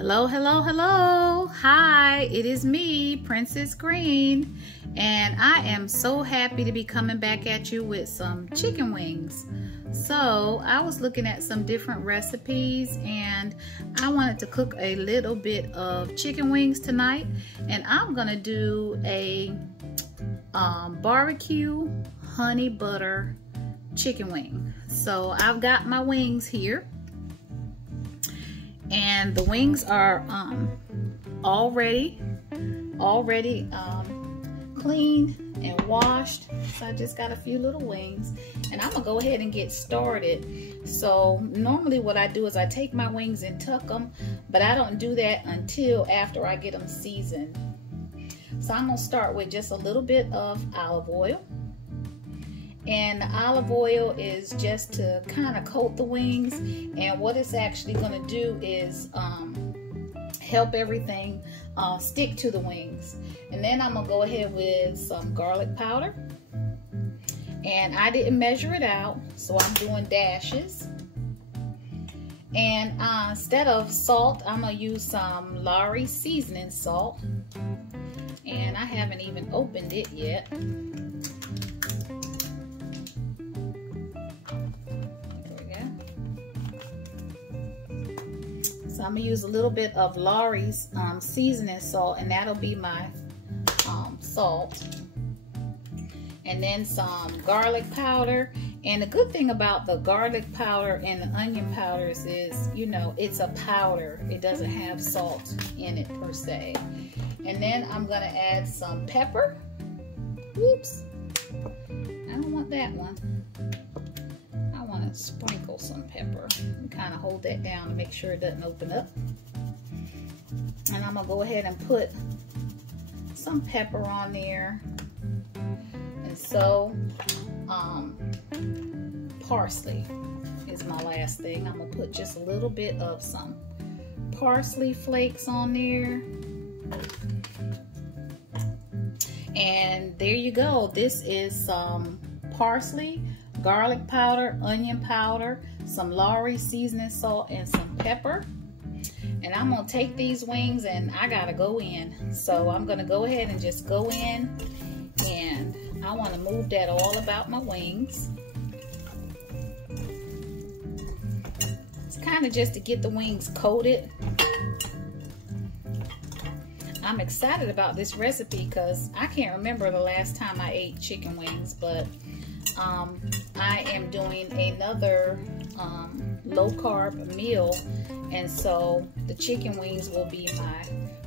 Hello, hello, hello. Hi, it is me, Princess Green, and I am so happy to be coming back at you with some chicken wings. So I was looking at some different recipes and I wanted to cook a little bit of chicken wings tonight, and I'm gonna do a barbecue honey butter chicken wing. So I've got my wings here, and the wings are already cleaned and washed. So I just got a few little wings, and I'm gonna go ahead and get started. So normally what I do is I take my wings and tuck them, but I don't do that until after I get them seasoned. So I'm gonna start with just a little bit of olive oil. And the olive oil is just to kind of coat the wings, and what it's actually going to do is help everything stick to the wings. And then I'm going to go ahead with some garlic powder, and I didn't measure it out, so I'm doing dashes. And instead of salt, I'm going to use some Lawry seasoning salt, and I haven't even opened it yet. So I'm gonna use a little bit of Lawry's seasoning salt, and that'll be my salt. And then some garlic powder. And the good thing about the garlic powder and the onion powders is, you know, it's a powder. It doesn't have salt in it per se. And then I'm gonna add some pepper. Whoops, I don't want that one. I want to sprinkle some pepper and kind of hold that down to make sure it doesn't open up. And I'm gonna go ahead and put some pepper on there. And so parsley is my last thing. I'm gonna put just a little bit of some parsley flakes on there. And there you go. This is some parsley, garlic powder, onion powder, some Lawry seasoning salt, and some pepper. And I'm gonna take these wings and I gotta go in. So I'm gonna go ahead and just go in, and I wanna move that all about my wings. It's kind of just to get the wings coated. I'm excited about this recipe because I can't remember the last time I ate chicken wings, but I am doing another low-carb meal, and so the chicken wings will be my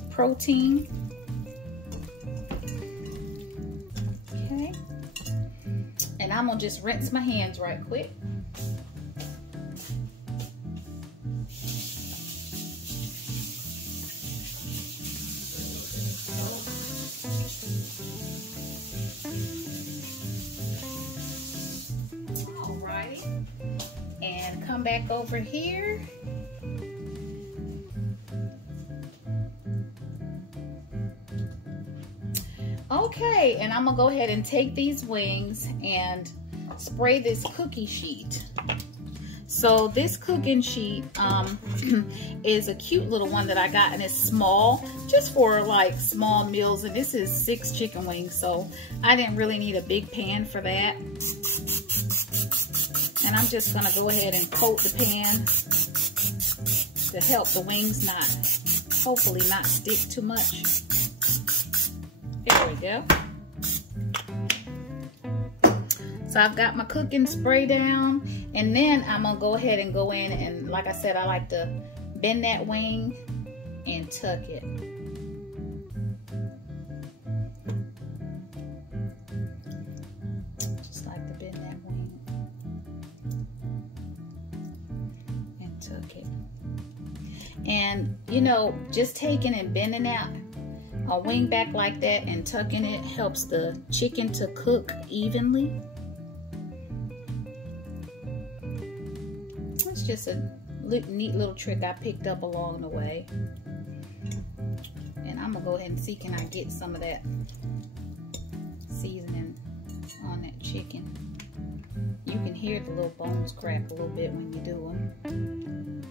protein. Okay, and I'm gonna just rinse my hands right quick. And come back over here. Okay, and I'm gonna go ahead and take these wings and spray this cookie sheet. So this cooking sheet is a cute little one that I got, and it's small, just for like small meals, and this is 6 chicken wings, so I didn't really need a big pan for that. And I'm just gonna go ahead and coat the pan to help the wings hopefully not stick too much. There we go. So I've got my cooking spray down, and then I'm gonna go ahead and go in, and like I said, I like to bend that wing and tuck it. Just like to bend that wing and tuck it. And you know, just taking and bending out a wing back like that and tucking it helps the chicken to cook evenly. It's just a neat little trick I picked up along the way. And I'm gonna go ahead and see, can I get some of that seasoning on that chicken. You can hear the little bones crack a little bit when you do them.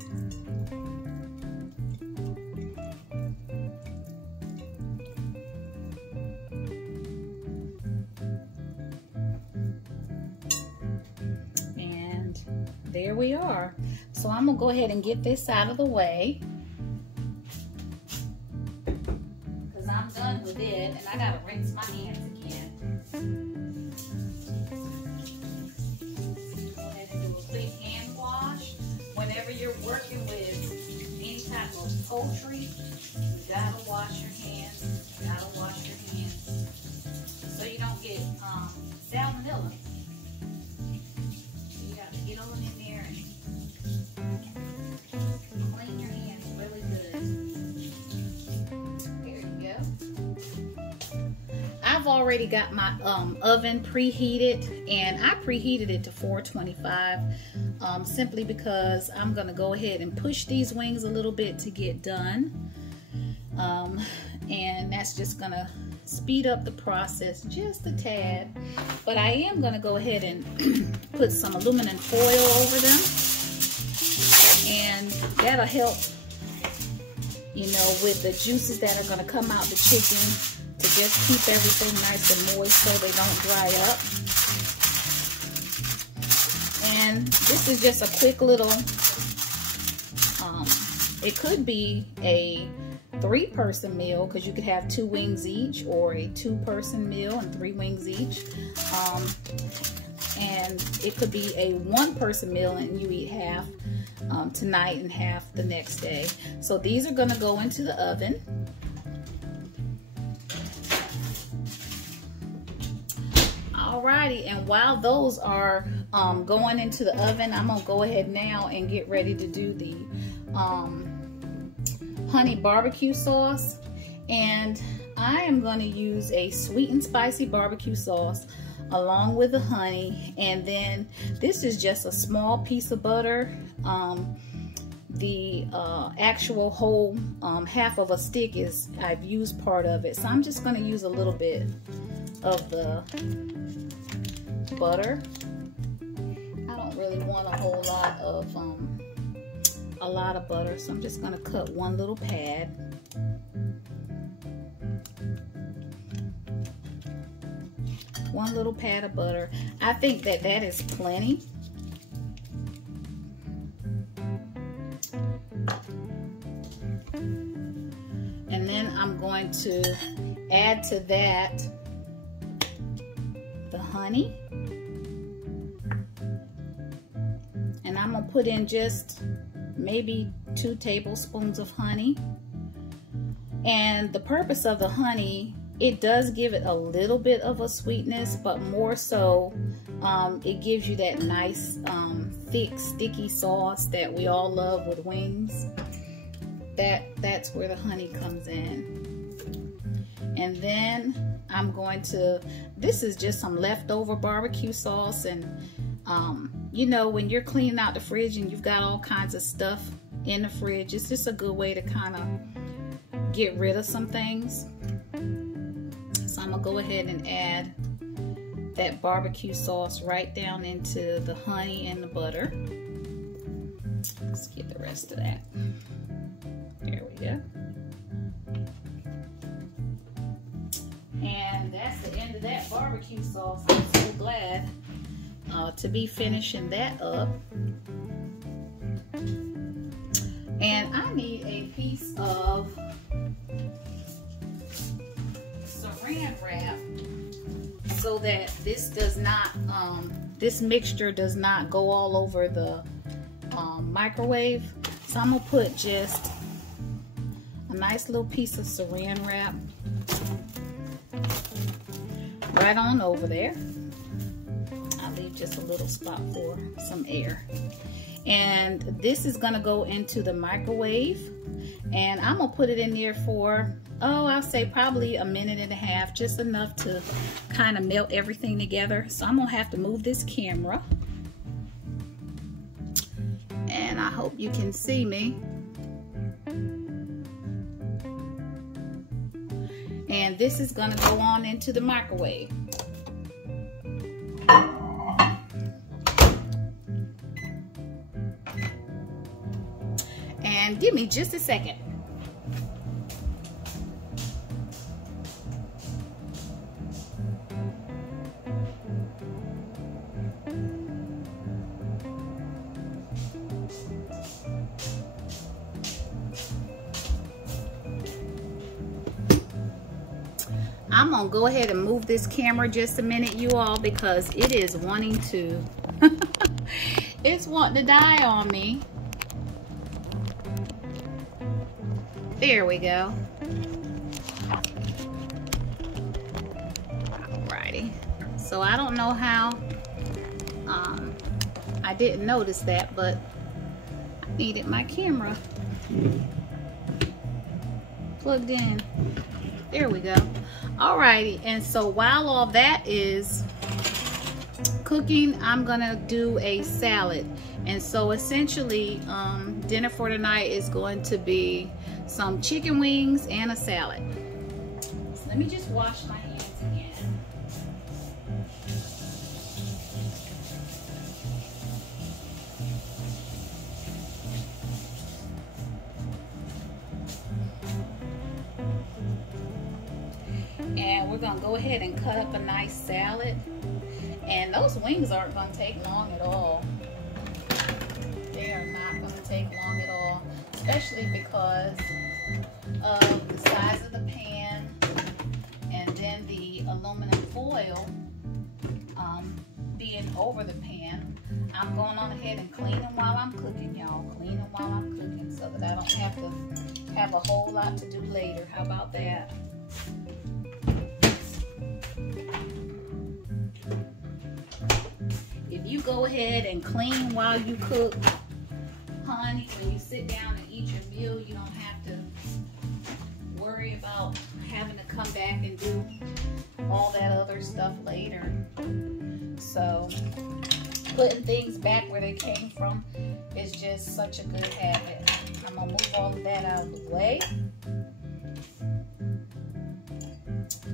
there we are. So I'm gonna go ahead and get this out of the way, because I'm done with it and I gotta rinse my hands again. Go ahead and do a quick hand wash. Whenever you're working with any type of poultry, you gotta wash your hands. You gotta wash your hands so you don't get salmonella. You gotta get on in there and clean your hands really good. There you go. I've already got my oven preheated, and I preheated it to 425 simply because I'm gonna go ahead and push these wings a little bit to get done, and that's just gonna speed up the process just a tad. But I am gonna go ahead and put some aluminum foil over them, and that'll help, you know, with the juices that are gonna come out the chicken, to just keep everything nice and moist so they don't dry up. And this is just a quick little, it could be a 3-person meal, because you could have 2 wings each, or a 2-person meal and 3 wings each. And it could be a 1-person meal and you eat half tonight and half the next day. So these are gonna go into the oven. Alrighty, and while those are going into the oven, I'm gonna go ahead now and get ready to do the honey barbecue sauce. And I am going to use a sweet and spicy barbecue sauce along with the honey. And then this is just a small piece of butter. The actual whole half of a stick is, I've used part of it, so I'm just going to use a little bit of the butter. I don't really want a whole lot of butter, so I'm just going to cut one little pad. One little pad of butter. I think that that is plenty. And then I'm going to add to that the honey. And I'm going to put in just maybe 2 tablespoons of honey. And the purpose of the honey, it does give it a little bit of a sweetness, but more so it gives you that nice thick sticky sauce that we all love with wings. That's where the honey comes in. And then I'm going to, this is just some leftover barbecue sauce. And you know, when you're cleaning out the fridge and you've got all kinds of stuff in the fridge, it's just a good way to kind of get rid of some things. So I'm gonna go ahead and add that barbecue sauce right down into the honey and the butter. Let's get the rest of that. There we go. And that's the end of that barbecue sauce. I'm so glad to be finishing that up. And I need a piece of saran wrap so that this does not, this mixture does not go all over the microwave. So I'm gonna put just a nice little piece of saran wrap right on over there. I'll leave just a little spot for some air. And this is gonna go into the microwave, and I'm gonna put it in there for, oh, I'll say probably a minute and a half, just enough to kind of melt everything together. So I'm gonna have to move this camera, and I hope you can see me. And this is gonna go on into the microwave. And give me just a second. I'm gonna go ahead and move this camera just a minute, you all, because it is wanting to it's wanting to die on me. There we go. Alrighty. So I don't know how I didn't notice that, but I needed my camera plugged in. There we go. Alrighty, and so while all that is cooking, I'm gonna do a salad. And so essentially, dinner for tonight is going to be some chicken wings and a salad. So let me just wash my hands again. And we're gonna go ahead and cut up a nice salad. And those wings aren't gonna take long at all. They are not gonna take long at all, especially because of the size of the pan and then the aluminum foil being over the pan. I'm going on ahead and cleaning while I'm cooking, y'all. Cleaning while I'm cooking so that I don't have to have a whole lot to do later. How about that? If you go ahead and clean while you cook, honey, when you sit down and eat your meal, you don't have to worry about having to come back and do all that other stuff later. So putting things back where they came from is just such a good habit. I'm gonna move all of that out of the way.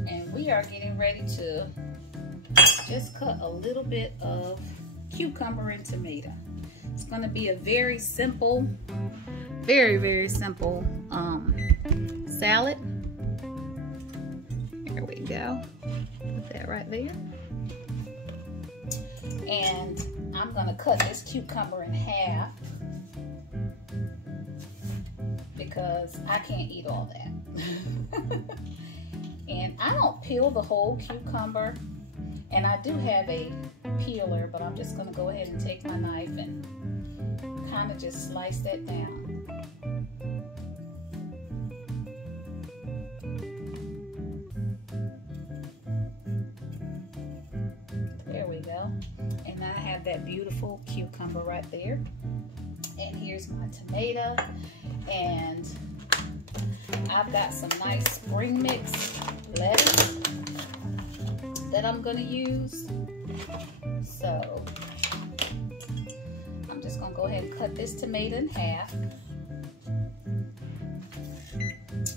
And we are getting ready to just cut a little bit of cucumber and tomato. It's going to be a very simple, very simple salad. There we go. Put that right there. And I'm going to cut this cucumber in half because I can't eat all that. And I don't peel the whole cucumber. And I do have a peeler, but I'm just going to go ahead and take my knife and kind of just slice that down. There we go. And I have that beautiful cucumber right there. And here's my tomato. And I've got some nice spring mix lettuce that I'm gonna use. So I'm just gonna go ahead and cut this tomato in half.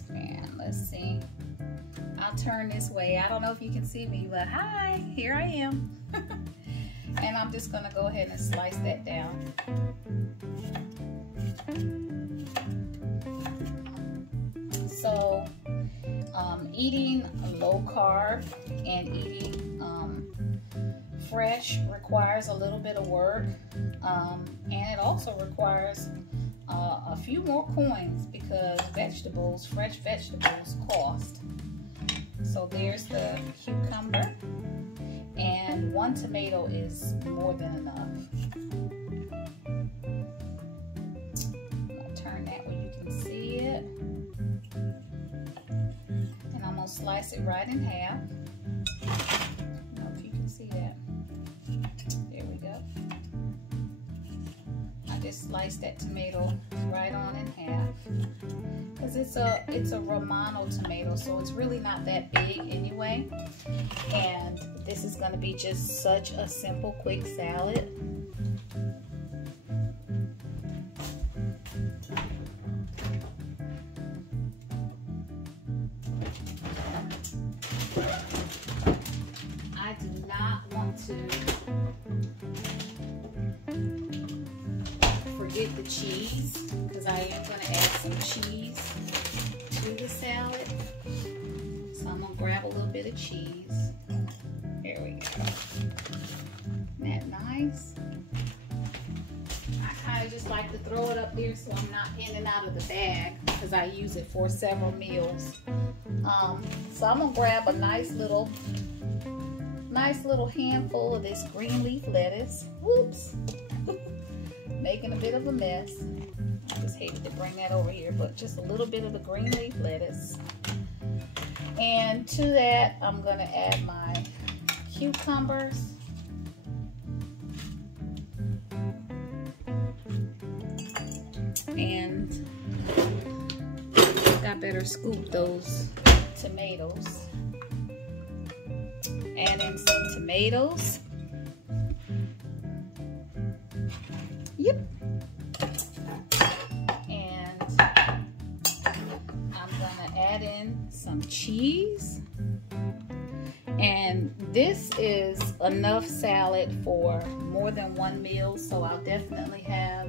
And let's see, I'll turn this way. I don't know if you can see me, but hi, here I am. And I'm just gonna go ahead and slice that down. So eating low carb and eating fresh requires a little bit of work, and it also requires a few more coins because fresh vegetables cost. So there's the cucumber, and one tomato is more than enough. I'm gonna turn that where you can see it. And I'm gonna slice it right in half. I don't know if you can see that. There we go. I just sliced that tomato right on in half. Because it's a Romano tomato, so it's really not that big anyway. And this is gonna be just such a simple, quick salad. I do not want to forget the cheese because I am going to add some cheese to the salad. So I'm going to grab a little bit of cheese. There we go. Isn't that nice? I kind of just like to throw it up there so I'm not in and out of the bag because I use it for several meals. So I'm gonna grab a nice little handful of this green leaf lettuce. Whoops. Making a bit of a mess. I just hated to bring that over here, but just a little bit of the green leaf lettuce. And to that, I'm gonna add my cucumbers. And I better scoop those tomatoes. Add in some tomatoes. Yep. And I'm gonna add in some cheese. And this is enough salad for more than one meal, so I'll definitely have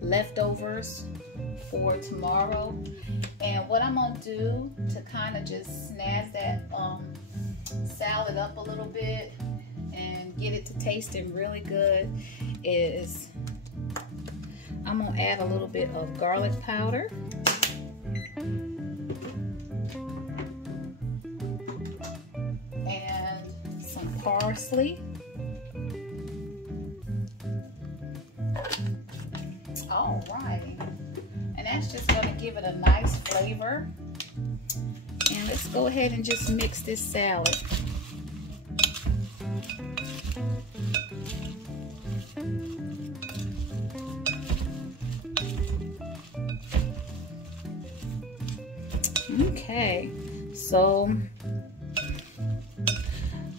leftovers for tomorrow. And what I'm gonna do to kind of just snazz that salad up a little bit and get it to tasting really good is I'm gonna add a little bit of garlic powder. And some parsley. Alrighty. And that's just gonna give it a nice flavor. And let's go ahead and just mix this salad. Okay, so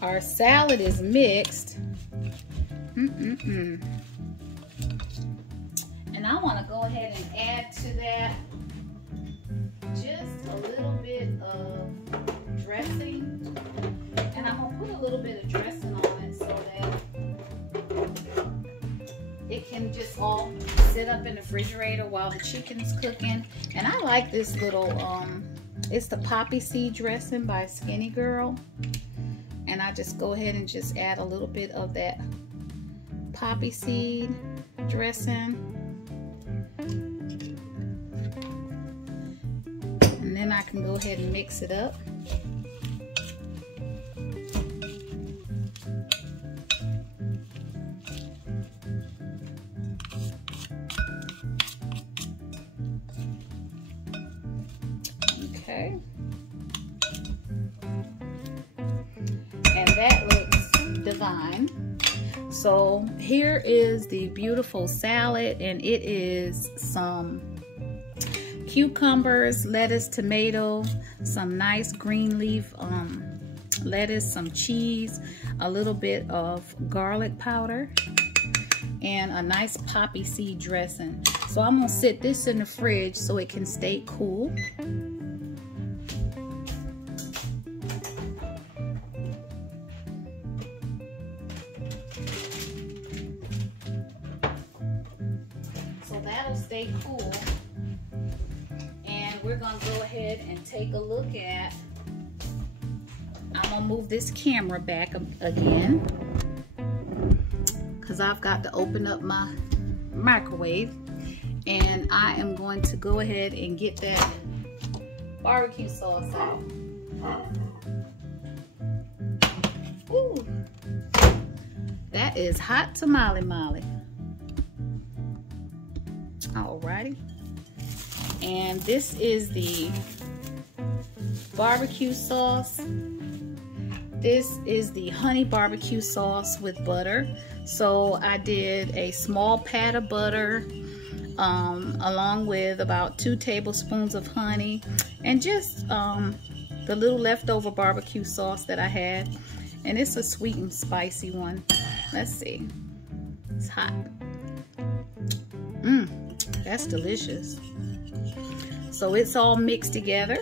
our salad is mixed. And I want to go ahead and add to that just a little bit of dressing. And I'm going to put a little bit of dressing on it so that it can just all sit up in the refrigerator while the chicken's cooking. And I like this little, it's the poppy seed dressing by Skinny Girl. And I just go ahead and just add a little bit of that poppy seed dressing. And then I can go ahead and mix it up. Okay. And that looks divine. So here is the beautiful salad, and it is some cucumbers, lettuce, tomato, some nice green leaf lettuce, some cheese, a little bit of garlic powder, and a nice poppy seed dressing. So I'm gonna sit this in the fridge so it can stay cool. So that'll stay cool. And we're gonna go ahead and take a look at, I'm gonna move this camera back again because I've got to open up my microwave, and I am going to go ahead and get that barbecue sauce out. Ooh, that is hot tamale molly. Alrighty. And this is the barbecue sauce. This is the honey barbecue sauce with butter. So I did a small pat of butter along with about 2 tablespoons of honey and just the little leftover barbecue sauce that I had. And it's a sweet and spicy one. Let's see. It's hot. That's delicious. So it's all mixed together.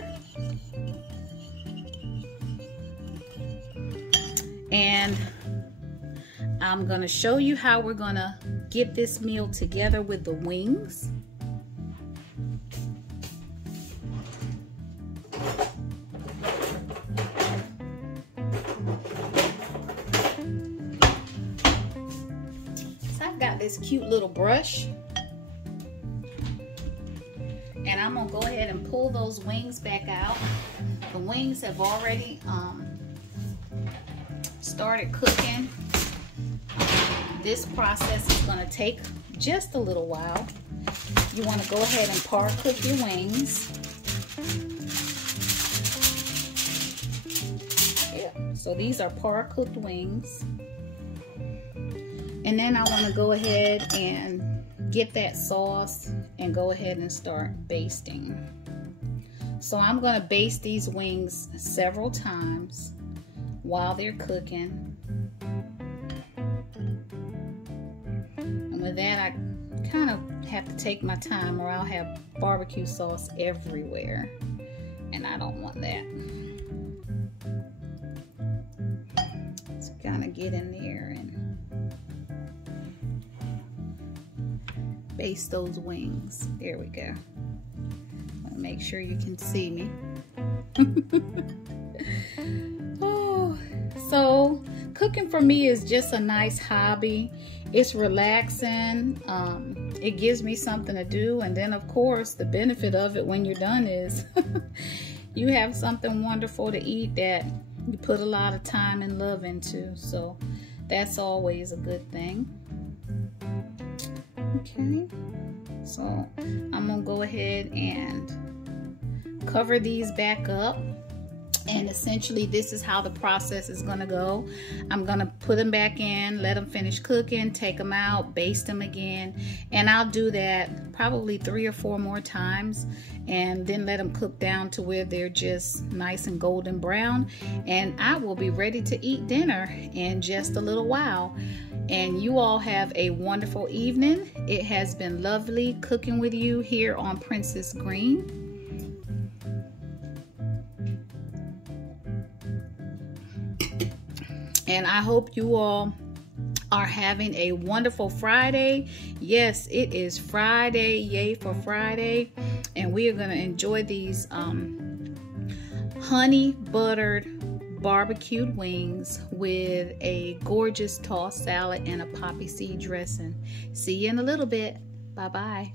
And I'm gonna show you how we're gonna get this meal together with the wings. So I've got this cute little brush, and I'm I'm gonna go ahead and pull those wings back out. The wings have already started cooking. This process is gonna take just a little while. You wanna go ahead and par cook your wings. Yeah, so these are par cooked wings. And then I wanna go ahead and get that sauce and go ahead and start basting. So I'm gonna baste these wings several times while they're cooking. And with that, I kind of have to take my time or I'll have barbecue sauce everywhere. And I don't want that. So kind of get in there and baste those wings. There we go. Make sure you can see me. Oh, so cooking for me is just a nice hobby. It's relaxing. It gives me something to do, and then of course the benefit of it when you're done is you have something wonderful to eat that you put a lot of time and love into. So that's always a good thing. Okay, so I'm gonna go ahead and cover these back up, and essentially this is how the process is gonna go. I'm gonna put them back in, let them finish cooking, take them out, baste them again, and I'll do that probably 3 or 4 more times, and then let them cook down to where they're just nice and golden brown, and I will be ready to eat dinner in just a little while. And you all have a wonderful evening. It has been lovely cooking with you here on Princess Green. And I hope you all are having a wonderful Friday. Yes, it is Friday. Yay for Friday. And we are going to enjoy these honey buttered barbecued wings with a gorgeous tossed salad and a poppy seed dressing. See you in a little bit. Bye-bye.